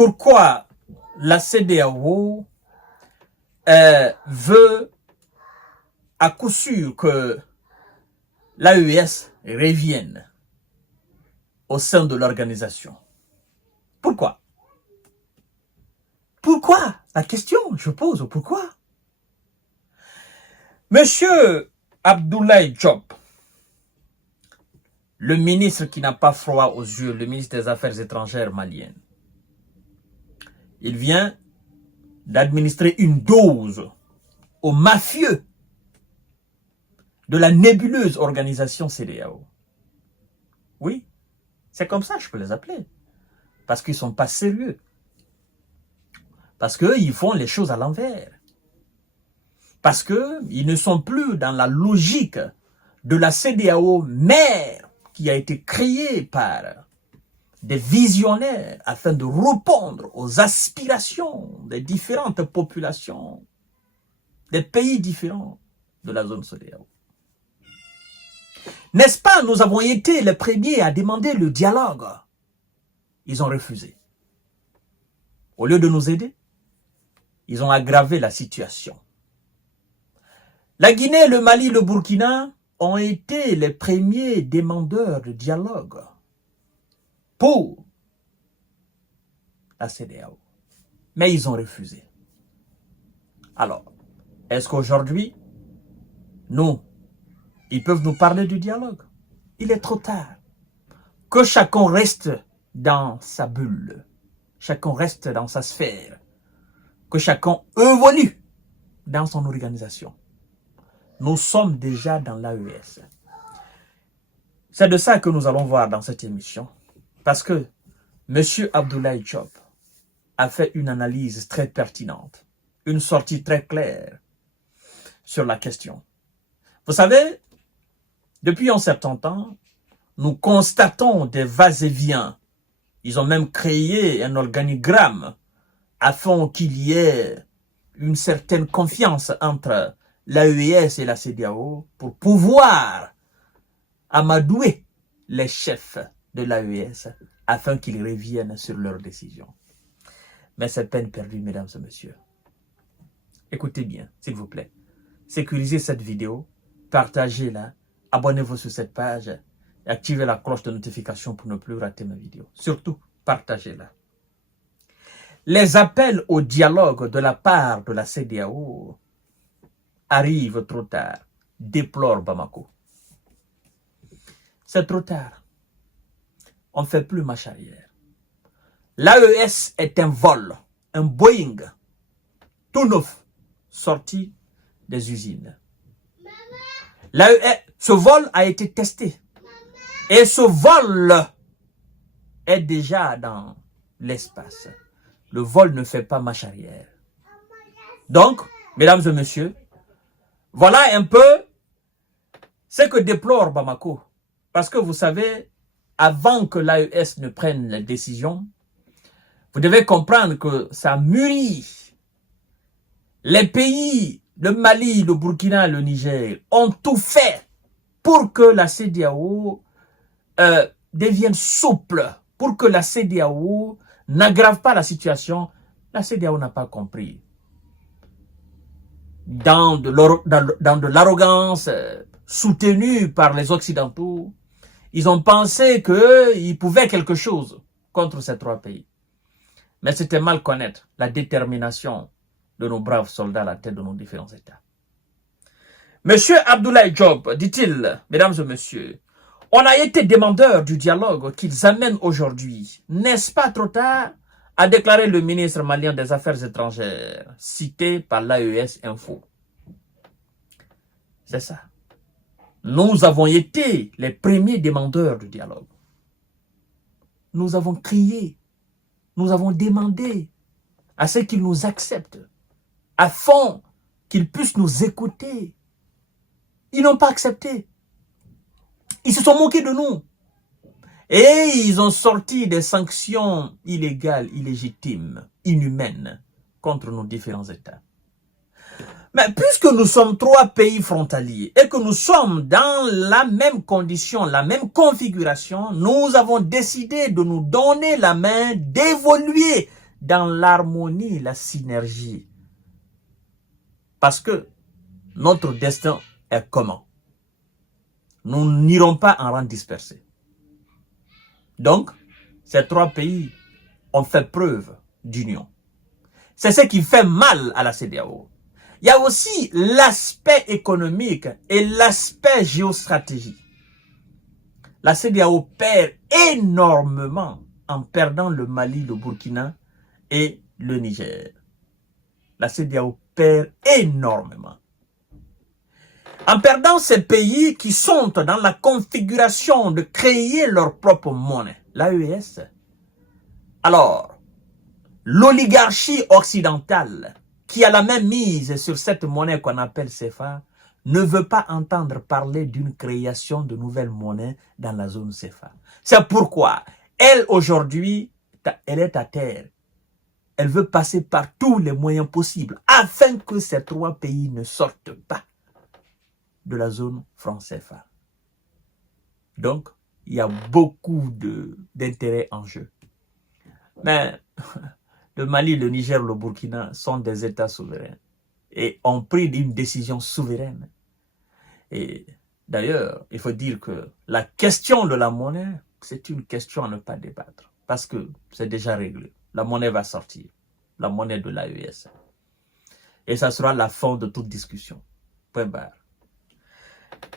pourquoi la CEDEAO veut à coup sûr que l'AES revienne au sein de l'organisation. Pourquoi? Pourquoi? La question, je pose, pourquoi? Monsieur Abdoulaye Diop, le ministre qui n'a pas froid aux yeux, le ministre des Affaires étrangères malien, il vient d'administrer une dose aux mafieux de la nébuleuse organisation CEDEAO. Oui, c'est comme ça que je peux les appeler. Parce qu'ils ne sont pas sérieux. Parce qu'ils font les choses à l'envers. Parce qu'ils ne sont plus dans la logique de la CEDEAO mère qui a été créée par des visionnaires afin de répondre aux aspirations des différentes populations des pays différents de la zone CEDEAO. N'est-ce pas, nous avons été les premiers à demander le dialogue. Ils ont refusé. Au lieu de nous aider, ils ont aggravé la situation. La Guinée, le Mali, le Burkina ont été les premiers demandeurs de dialogue pour la CEDEAO. Mais ils ont refusé. Alors, est-ce qu'aujourd'hui, ils peuvent nous parler du dialogue? Il est trop tard. Que chacun reste dans sa bulle. Chacun reste dans sa sphère. Que chacun évolue dans son organisation. Nous sommes déjà dans l'AES. C'est de ça que nous allons voir dans cette émission. Parce que M. Abdoulaye Diop a fait une analyse très pertinente. Une sortie très claire sur la question. Vous savez, depuis un certain temps, nous constatons des va-et-vient. Ils ont même créé un organigramme afin qu'il y ait une certaine confiance entre l'AES et la CEDEAO pour pouvoir amadouer les chefs de l'AES afin qu'ils reviennent sur leurs décisions. Mais c'est peine perdue, mesdames et messieurs. Écoutez bien, s'il vous plaît. Sécurisez cette vidéo, partagez-la, abonnez-vous sur cette page et activez la cloche de notification pour ne plus rater mes vidéos. Surtout, partagez-la. Les appels au dialogue de la part de la CEDEAO arrivent trop tard, déplore Bamako. C'est trop tard. On ne fait plus marche arrière. L'AES est un vol, un Boeing, tout neuf, sorti des usines. Ce vol a été testé. Et ce vol est déjà dans l'espace. Le vol ne fait pas marche arrière. Donc, mesdames et messieurs, voilà un peu ce que déplore Bamako. Parce que vous savez, avant que l'AES ne prenne la décision, vous devez comprendre que ça mûrit. Les pays, le Mali, le Burkina, le Niger, ont tout fait pour que la CEDEAO devienne souple, pour que la CEDEAO n'aggrave pas la situation. La CEDEAO n'a pas compris. Dans de l'arrogance soutenue par les Occidentaux, ils ont pensé qu'ils pouvaient quelque chose contre ces trois pays. Mais c'était mal connaître la détermination de nos braves soldats à la tête de nos différents États. Monsieur Abdoulaye Diop, dit-il, mesdames et messieurs, on a été demandeur du dialogue qu'ils amènent aujourd'hui. N'est-ce pas trop tard? A déclaré le ministre malien des Affaires étrangères, cité par l'AES Info. C'est ça. Nous avons été les premiers demandeurs du dialogue. Nous avons crié, nous avons demandé à ce qu'ils nous acceptent, afin qu'ils puissent nous écouter. Ils n'ont pas accepté. Ils se sont moqués de nous. Et ils ont sorti des sanctions illégales, illégitimes, inhumaines contre nos différents États. Mais puisque nous sommes trois pays frontaliers et que nous sommes dans la même condition, la même configuration, nous avons décidé de nous donner la main, d'évoluer dans l'harmonie, la synergie. Parce que notre destin est commun. Nous n'irons pas en rang dispersé. Donc, ces trois pays ont fait preuve d'union. C'est ce qui fait mal à la CEDEAO. Il y a aussi l'aspect économique et l'aspect géostratégique. La CEDEAO perd énormément en perdant le Mali, le Burkina et le Niger. La CEDEAO perd énormément. En perdant ces pays qui sont dans la configuration de créer leur propre monnaie, l'AES. Alors, l'oligarchie occidentale qui a la même mise sur cette monnaie qu'on appelle CFA ne veut pas entendre parler d'une création de nouvelles monnaies dans la zone CFA. C'est pourquoi elle aujourd'hui, elle est à terre. Elle veut passer par tous les moyens possibles afin que ces trois pays ne sortent pas de la zone franc CFA. Donc, il y a beaucoup d'intérêts en jeu. Mais le Mali, le Niger, le Burkina sont des États souverains et ont pris une décision souveraine. Et d'ailleurs, il faut dire que la question de la monnaie, c'est une question à ne pas débattre parce que c'est déjà réglé. La monnaie va sortir, la monnaie de l'AES. Et ça sera la fin de toute discussion. Point barre.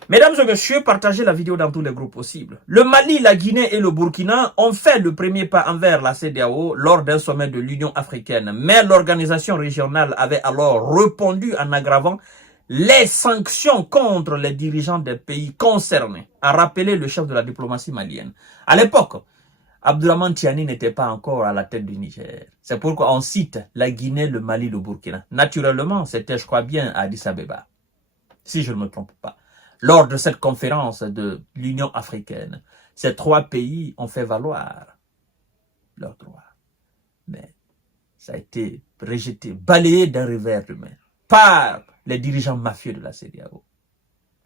Mesdames et messieurs, partagez la vidéo dans tous les groupes possibles. Le Mali, la Guinée et le Burkina ont fait le premier pas envers la CEDEAO lors d'un sommet de l'Union africaine. Mais l'organisation régionale avait alors répondu en aggravant les sanctions contre les dirigeants des pays concernés, a rappelé le chef de la diplomatie malienne. À l'époque, Abdourahmane Tiani n'était pas encore à la tête du Niger. C'est pourquoi on cite la Guinée, le Mali, le Burkina. Naturellement, c'était, je crois bien, à Addis Abeba, si je ne me trompe pas. Lors de cette conférence de l'Union africaine, ces trois pays ont fait valoir leurs droits. Mais ça a été rejeté, balayé d'un revers de main par les dirigeants mafieux de la CEDEAO.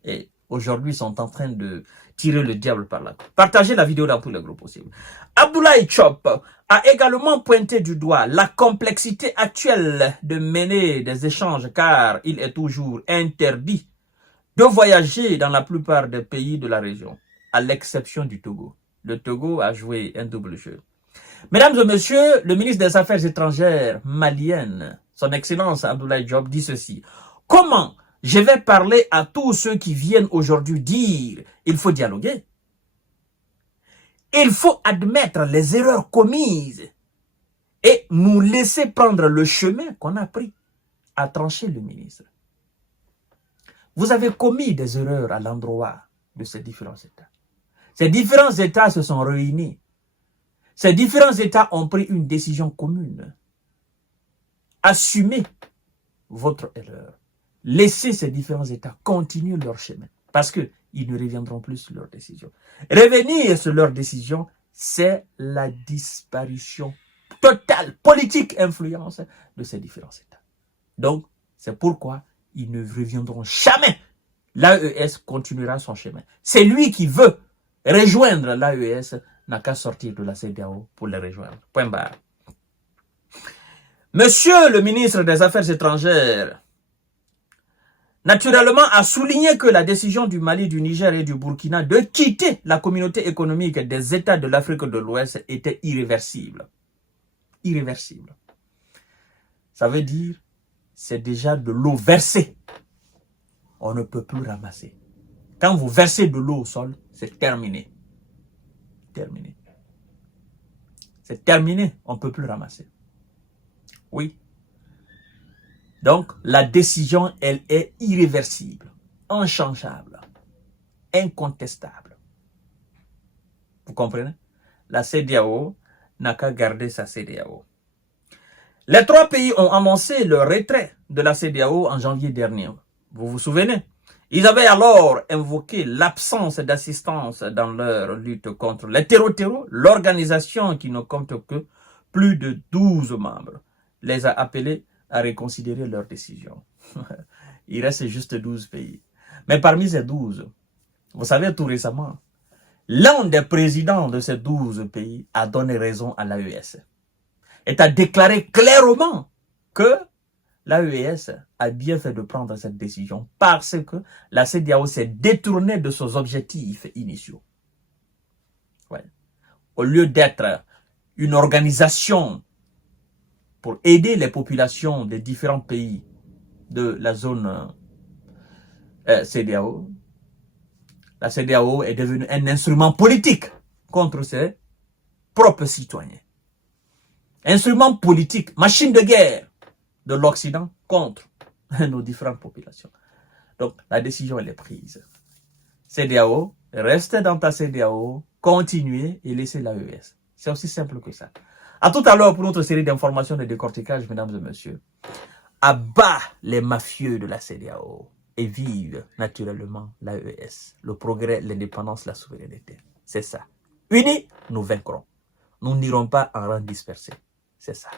Et aujourd'hui, ils sont en train de tirer le diable par la queue. Partagez la vidéo dans tous les groupes possibles. Abdoulaye Chop a également pointé du doigt la complexité actuelle de mener des échanges car il est toujours interdit de voyager dans la plupart des pays de la région, à l'exception du Togo. Le Togo a joué un double jeu. Mesdames et messieurs, le ministre des Affaires étrangères malienne, son Excellence Abdoulaye Diop, dit ceci. Comment je vais parler à tous ceux qui viennent aujourd'hui dire il faut dialoguer? Il faut admettre les erreurs commises et nous laisser prendre le chemin qu'on a pris, a tranché le ministre. Vous avez commis des erreurs à l'endroit de ces différents États. Ces différents États se sont réunis. Ces différents États ont pris une décision commune. Assumez votre erreur. Laissez ces différents États continuer leur chemin parce qu'ils ne reviendront plus sur leur décision. Revenir sur leur décision, c'est la disparition totale, politique, influence de ces différents États. Donc, c'est pourquoi ils ne reviendront jamais. L'AES continuera son chemin. C'est lui qui veut rejoindre l'AES, n'a qu'à sortir de la CEDEAO pour les rejoindre. Point barre. Monsieur le ministre des Affaires étrangères, naturellement, a souligné que la décision du Mali, du Niger et du Burkina de quitter la communauté économique des États de l'Afrique de l'Ouest était irréversible. Irréversible. Ça veut dire c'est déjà de l'eau versée. On ne peut plus ramasser. Quand vous versez de l'eau au sol, c'est terminé. Terminé. C'est terminé, on ne peut plus ramasser. Oui. Donc, la décision, elle est irréversible, inchangeable, incontestable. Vous comprenez? La CEDEAO n'a qu'à garder sa CEDEAO. Les trois pays ont annoncé leur retrait de la CEDEAO en janvier dernier. Vous vous souvenez? Ils avaient alors invoqué l'absence d'assistance dans leur lutte contre les terreaux. L'organisation qui ne compte que plus de 12 membres les a appelés à reconsidérer leur décision. Il reste juste 12 pays. Mais parmi ces 12, vous savez, tout récemment, l'un des présidents de ces 12 pays a donné raison à l'AES. est à déclarer clairement que l'AES a bien fait de prendre cette décision parce que la CEDEAO s'est détournée de ses objectifs initiaux. Ouais. Au lieu d'être une organisation pour aider les populations des différents pays de la zone CEDEAO, la CEDEAO est devenue un instrument politique contre ses propres citoyens. Instrument politique, machine de guerre de l'Occident contre nos différentes populations. Donc, la décision, elle est prise. CEDEAO, restez dans ta CEDEAO, continuez et laissez l'AES. C'est aussi simple que ça. À tout à l'heure pour notre série d'informations et de décortiquage, mesdames et messieurs. À bas les mafieux de la CEDEAO et vive naturellement l'AES, le progrès, l'indépendance, la souveraineté. C'est ça. Unis, nous vaincrons. Nous n'irons pas en rang dispersé. C'est ça.